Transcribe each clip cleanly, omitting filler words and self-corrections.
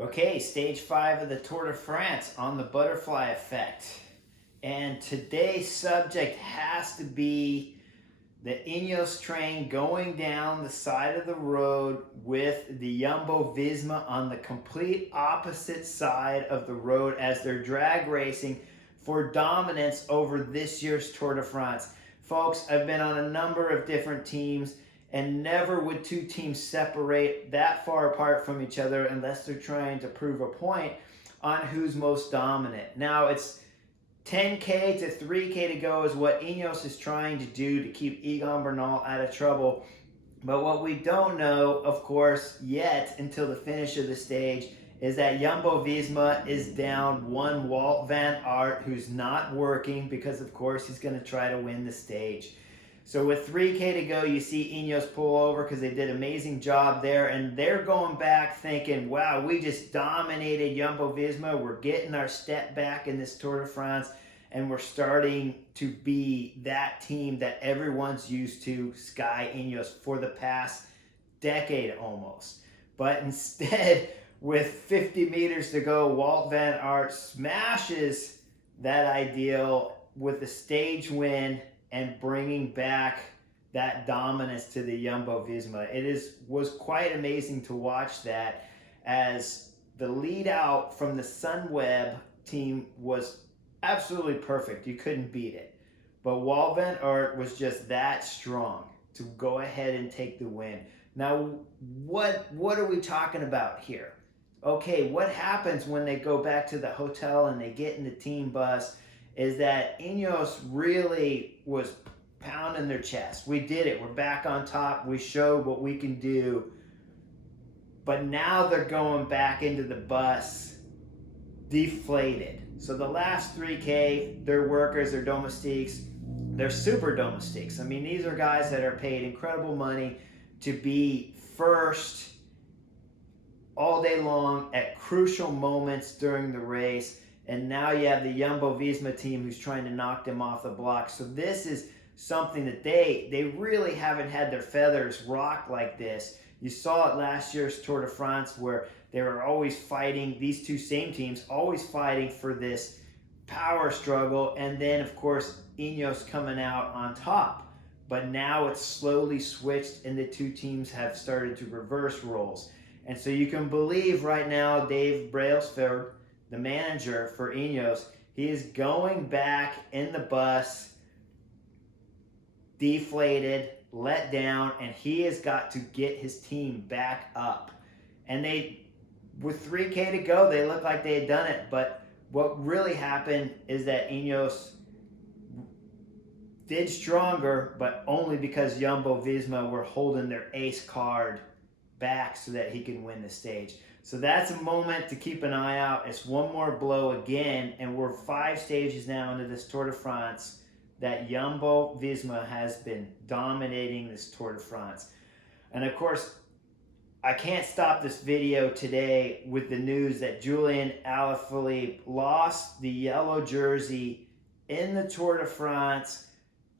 Okay, stage 5 of the Tour de France on the butterfly effect. And today's subject has to be the Ineos train going down the side of the road with the Jumbo Visma on the complete opposite side of the road as they're drag racing for dominance over this year's Tour de France. Folks, I've been on a number of different teams, and never would two teams separate that far apart from each other unless they're trying to prove a point on who's most dominant. Now, it's 10K to 3K to go is what Ineos is trying to do to keep Egan Bernal out of trouble. But what we don't know, of course, yet until the finish of the stage is that Jumbo Visma is down one Wout van Aert who's not working because, of course, he's going to try to win the stage. So with 3K to go, you see Ineos pull over because they did an amazing job there. And they're going back thinking, wow, we just dominated Jumbo-Visma. We're getting our step back in this Tour de France. And we're starting to be that team that everyone's used to, Sky Ineos, for the past decade almost. But instead, with 50 meters to go, Wout van Aert smashes that ideal with a stage win and bringing back that dominance to the Jumbo-Visma. Was quite amazing to watch that, as the lead out from the Sunweb team was absolutely perfect. You couldn't beat it. But Wout van Aert was just that strong to go ahead and take the win. Now, what are we talking about here? Okay, what happens when they go back to the hotel and they get in the team bus is that Ineos really was pounding their chest. We did it. We're back on top. We showed what we can do. But now they're going back into the bus deflated. So the last 3K, they're workers, they're domestiques, they're super domestiques. I mean, these are guys that are paid incredible money to be first all day long at crucial moments during the race. And now you have the Jumbo-Visma team who's trying to knock them off the block. So this is something that they really haven't had their feathers rock like this. You saw it last year's Tour de France where they were always fighting, these two same teams, always fighting for this power struggle. And then, of course, Ineos coming out on top. But now it's slowly switched and the two teams have started to reverse roles. And so you can believe right now Dave Brailsford, the manager for Ineos, he is going back in the bus, deflated, let down, and he has got to get his team back up. And with 3K to go, they looked like they had done it. But what really happened is that Ineos did stronger, but only because Jumbo-Visma were holding their ace card back so that he can win the stage. So that's a moment to keep an eye out. It's one more blow again, and we're 5 stages now into this Tour de France that Jumbo-Visma has been dominating this Tour de France. And of course, I can't stop this video today with the news that Julian Alaphilippe lost the yellow jersey in the Tour de France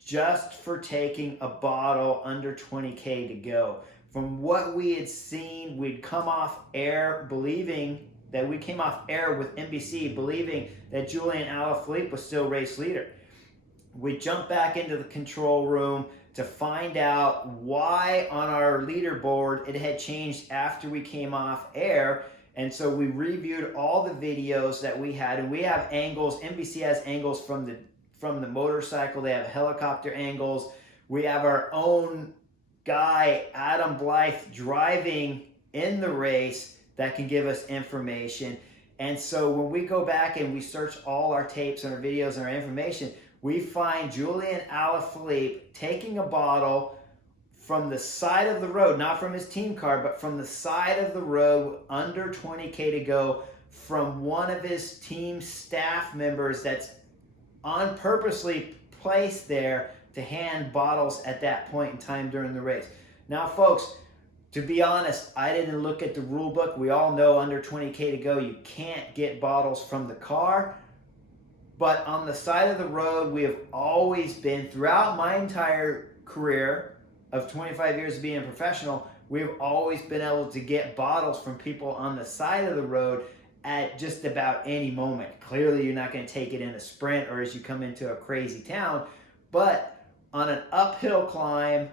just for taking a bottle under 20K to go. From what we had seen, we'd come off air believing that we came off air with NBC believing that Julian Alaphilippe was still race leader. We jumped back into the control room to find out why on our leaderboard it had changed after we came off air. And so we reviewed all the videos that we had, and we have angles. NBC has angles from the motorcycle. They have helicopter angles. We have our own guy, Adam Blythe, driving in the race that can give us information. And so when we go back and we search all our tapes and our videos and our information, we find Julian Alaphilippe taking a bottle from the side of the road, not from his team car, but from the side of the road under 20K to go from one of his team staff members that's on purposely placed there to hand bottles at that point in time during the race. Now, folks, to be honest, I didn't look at the rule book. We all know under 20K to go, you can't get bottles from the car. But on the side of the road, we have always been, throughout my entire career of 25 years of being a professional, we've always been able to get bottles from people on the side of the road at just about any moment. Clearly, you're not going to take it in a sprint or as you come into a crazy town, but on an uphill climb,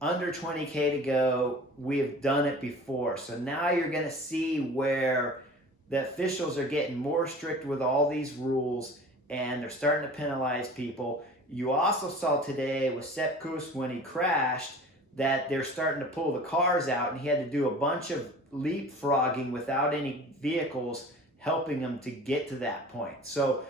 under 20K to go, we have done it before. So now you're going to see where the officials are getting more strict with all these rules and they're starting to penalize people. You also saw today with Sepp Kuss when he crashed that they're starting to pull the cars out and he had to do a bunch of leapfrogging without any vehicles helping him to get to that point. So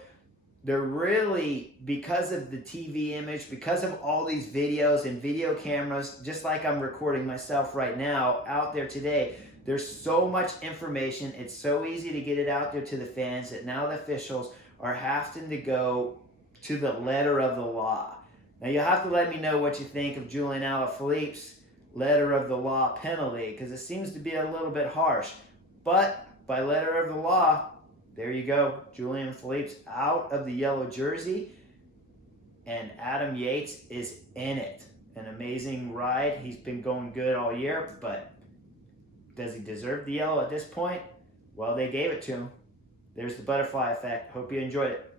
they're really, because of the TV image, because of all these videos and video cameras, just like I'm recording myself right now out there today, there's so much information. It's so easy to get it out there to the fans that now the officials are having to go to the letter of the law. Now you'll have to let me know what you think of Julian Alaphilippe's letter of the law penalty, because it seems to be a little bit harsh. But by letter of the law, there you go. Julian Alaphilippe's out of the yellow jersey, and Adam Yates is in it. An amazing ride. He's been going good all year, but does he deserve the yellow at this point? Well, they gave it to him. There's the butterfly effect. Hope you enjoyed it.